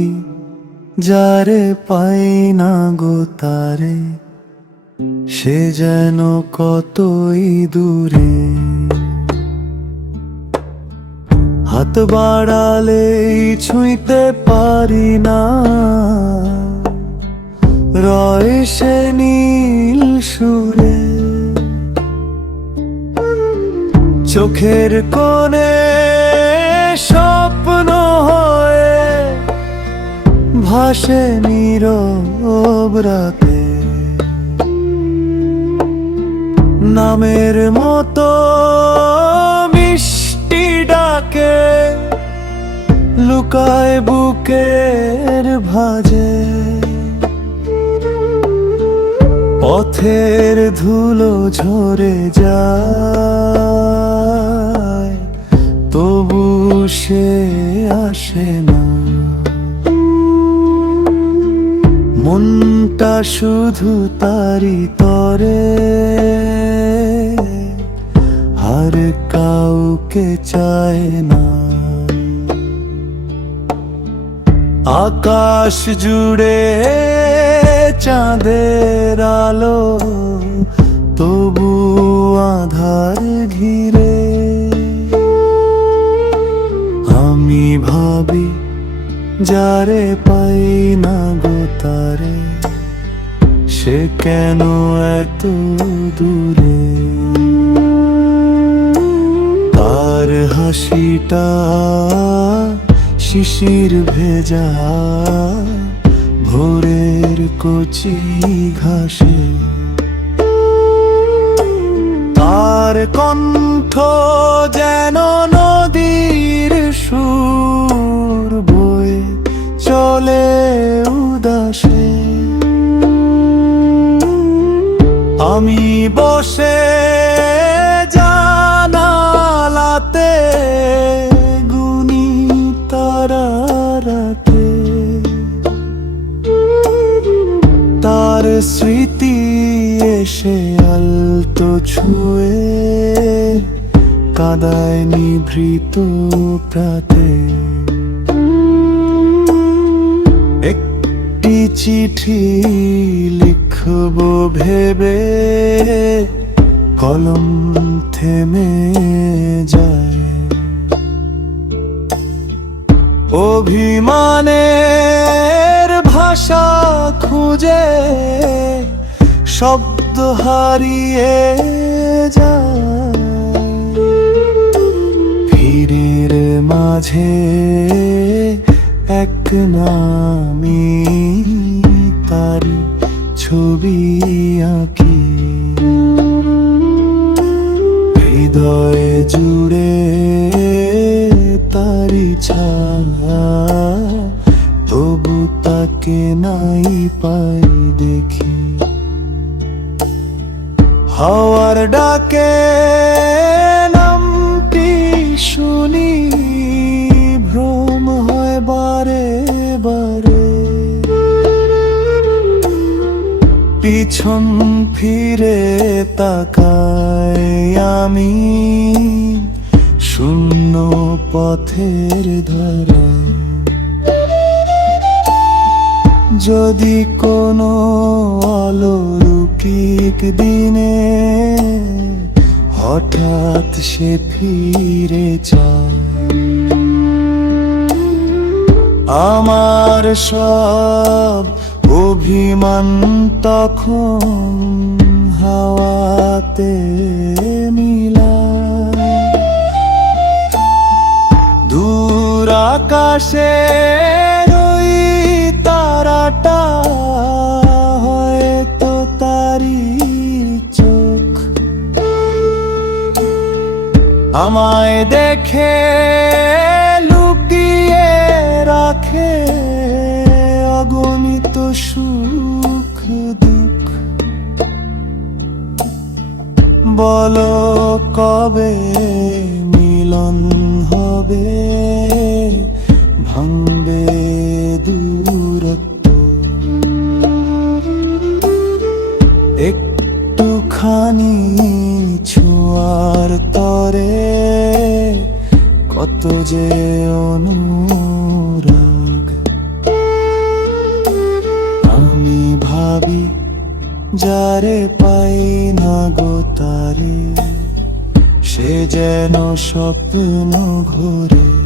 ভাবি যারে পাই না গো তারে, সে যেন কতই দূরে। হাত বাড়ালেই ছুঁইতে পারি না, রয় সে নীল সুরে। চোখের কোণে স্বপ্ন হয়ে ভাসে নীরব রাতে, নামের মতো মিষ্টি ডাকে লুকায় বুকের ভাঁজে। পথের ধুলো ঝরে যায়, তবু সে আসে না। মনটা শুধু তারি তরে, আর কাউকে চায় না। আকাশ জুড়ে চাঁদের আলো, তবু আধার ঘিরে। আমি ভাবি যারে পাই না গো তারে, সে কেন এত দূরে। তার হাসিটা শিশির ভেজা ভোরের কচি ঘাসে, তার কণ্ঠ যেন নদীর সুর বয়ে চলে উদাসে। আমি বসে জানালাতে গুনি তারাতে, তার স্মৃতি এসে আলতো ছুঁয়ে কাদায় নিভৃত প্রাতে। একটি চিঠি লিখব ভেবে কলম থেমে যায়। অভিমানের ভাষা খুঁজে শব্দ হারিয়ে যায়। ভিড়ের মাঝে এক নামি তারি ছবি আঁকি, হৃদয় জুড়ে তারি ছায়া, তবু তাকে নাই পাই দেখি। হাওয়ার ডাকে নামটি শুনি, ভ্রম হয় বারে বারে। পিছন ফিরে তাকাই আমি শূন্য পথের ধারায়। যদি কোনো অলৌকিক দিনে হঠাৎ সে ফিরে যায়, আমার সব অভিমান তখন হাওয়াতে মিলায়। দূর আকাশে ওই তারাটা হয়তো তারি চোখ, আমায় দেখে লুকিয়ে রাখে অগণিত সুখ দুঃখ। বলো কবে মিলন হবে, ভাঙবে দূরত্ব। একটুখানি ছোঁয়ার তরে কত যে অনুরাগ। যারে পাই না গো তারে, সে যেন স্বপ্ন ঘোরে।